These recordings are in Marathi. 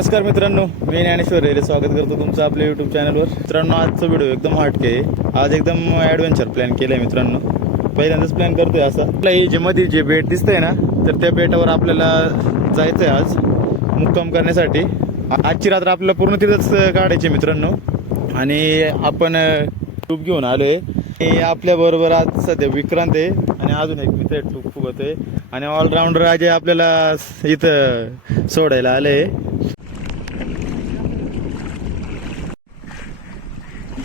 नमस्कार मित्रांनो मी ज्ञानेश्वर रेरे स्वागत करतो तुमचं आपल्या यूट्यूब चॅनलवर मित्रांनो आजचा व्हिडिओ एकदम हटके आहे. आज एकदम ॲडव्हेंचर प्लॅन केलं आहे मित्रांनो. पहिल्यांदाच प्लॅन करतोय असा. आपला हे जे मध्ये जे बेट दिसतंय ना तर त्या बेटावर आपल्याला जायचं आहे आज मुक्काम करण्यासाठी. आजची रात्र आपल्याला पूर्ण तिथंच काढायची आहे मित्रांनो. आणि आपण टूप घेऊन आलो आहे आपल्या बरोबर आज सध्या विक्रांत आहे. आणि अजून एक मित्र आहे टूप फुगत आहे. आणि ऑलराऊंडर आजे आपल्याला इथं सोडायला आले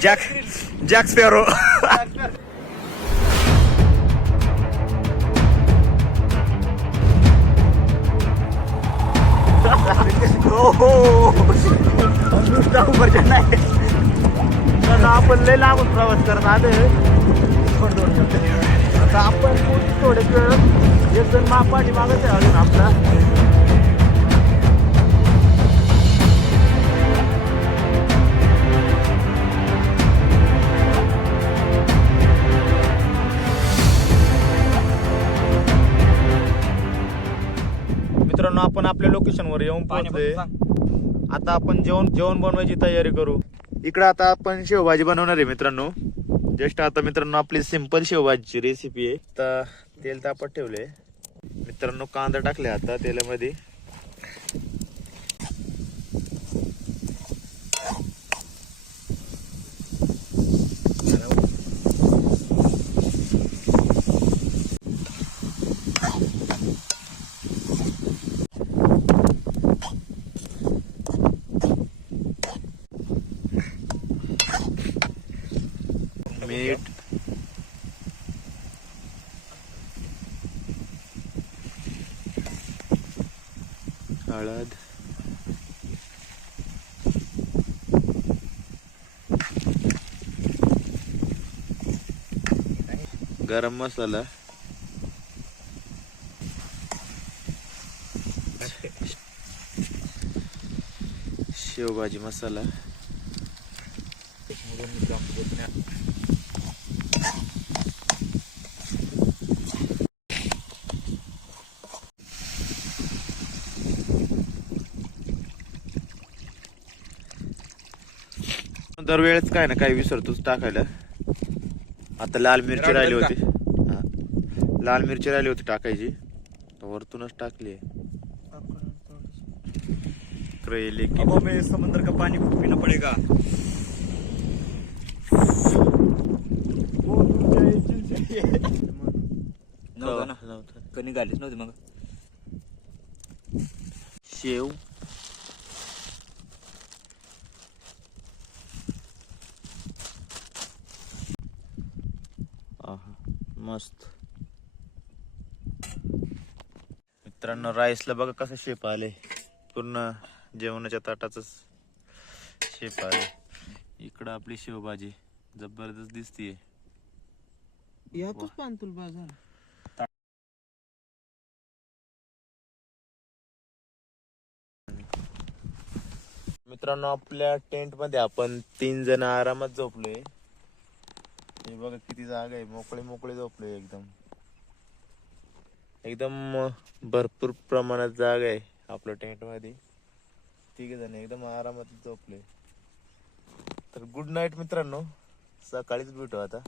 जॅक जॅक स्पॅरो आपण लय लागून प्रवास करत आले आता आपण थोडेस एक जण मा पाठी मागत आहे अजून आपला. मित्रांनो आपण आपल्या लोकेशनवर येऊन पोहोचलोय. आता आपण जेवण जेवण बनवायची तयारी करू. इकडं आता आपण शेवभाजी बनवणार आहे मित्रांनो. जस्ट आता मित्रांनो आपली सिंपल शेवभाजीची रेसिपी आहे. आता तेल तापत ठेवले मित्रांनो कांदा टाकले आता तेलामध्ये मीठ हळद गरम मसाला शेवभाजी मसाला दरवेळेस काय ना काय विसरतोच टाकायला. आता लाल मिरची राहिली होती. हा. लाल मिरची राहिली होती टाकायची. वरतूनच टाकली करेले की अब हमें समंदर का पानी खूप पीना पड़ेगा नव्हतं ना. नव्हतं. कणी घालीच नव्हती मग. शेव आहा, मस्त. मित्रांनो राईसला बघा कसं शेप आले पूर्ण जेवणाच्या ताटाच शेप आले इकडं आपली शेवभाजी जबरदस्त दिसतीये. यातच पानतुल बाजार. मित्रांनो आपल्या टेंटमध्ये आपण तीन जण आरामात झोपलोय. हे बघा किती जागा आहे. मोकळे मोकळे झोपलोय एकदम. एकदम भरपूर प्रमाणात जागा आहे आपल्या टेंटमध्ये. तिघ जण एकदम आरामात झोपले. तर गुड नाईट मित्रांनो. सकाळीच भेटू आता.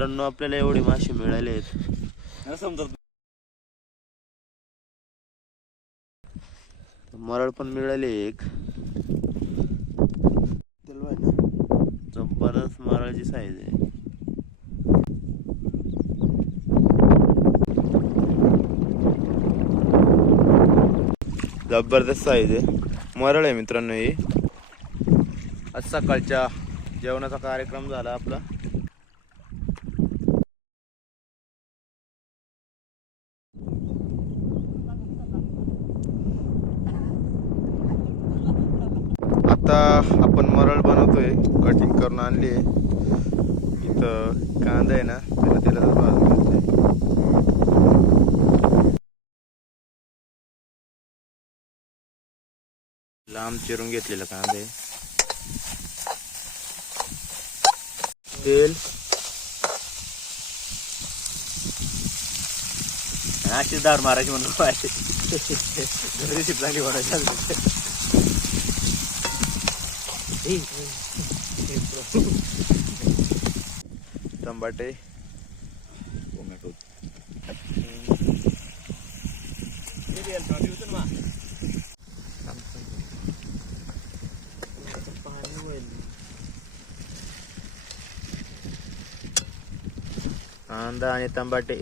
मित्रांनो आपल्याला एवढे मासे मिळाले आहेत. समजत. मरळ पण मिळाले एक. जबरदस्त मरळची साईज आहे. जबरदस्त साईज आहे. मरळ आहे मित्रांनो ही. आज सकाळच्या जेवणाचा कार्यक्रम झाला आपला. आता आपण मरळ बनवतोय. कटिंग करून आणली इथं कांदा आहे ना त्याला त्याला लांब चिरून घेतलेला कांदा. आहे तेल. अशीच दार मारायची म्हणून घरी शिपलाली म्हणायचं टमाटे टोमॅटो कांदा आणि तंबाटे.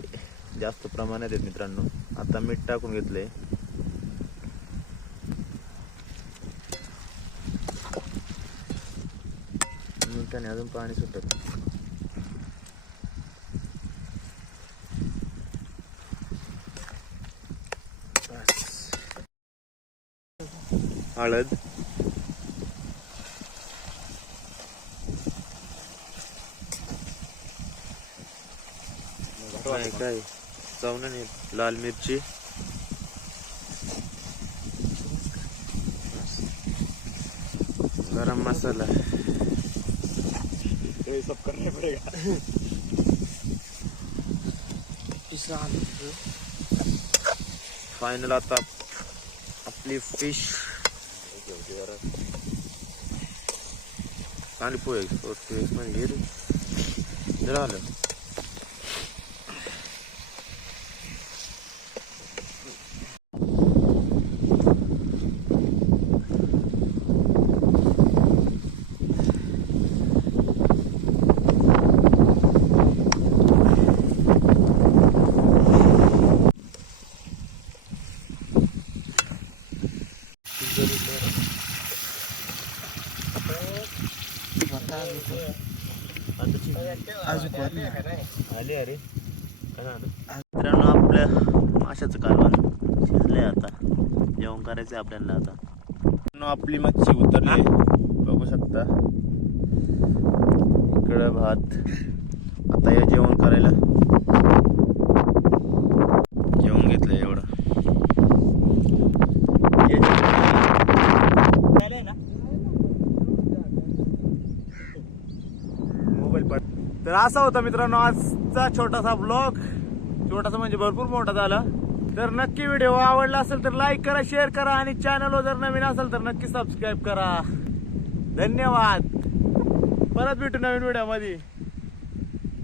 जास्त प्रमाणात आहेत मित्रांनो. आता मीठ टाकून घेतलंय. मिठाने अजून पाणी सुटत हळद. काय? काय चावणं नाही लाल मिरची. गरम मसाला. सब करना पड़ेगा. फायनल आता आपली फिश आणि पोहे. ओके म्हणजे झालं. आले अरे मित्रांनो आपलं माशाचं कालवण शिजलंय आता. जेवण करायचंय आपल्याला आता. आपली मच्छी उतरली. बघू शकता. इकडं भात. आता या जेवण करायला जेवण घेतलं एवढं ये मोबाईल तर असा होता मित्रांनो आजचा छोटासा ब्लॉग छोटासा म्हणजे भरपूर मोठा झाला. तर नक्की व्हिडिओ आवडला असेल तर लाईक करा शेअर करा आणि चॅनलवर जर नवीन असेल तर नक्की सबस्क्राईब करा. धन्यवाद. परत भेटू नवीन व्हिडिओमध्ये.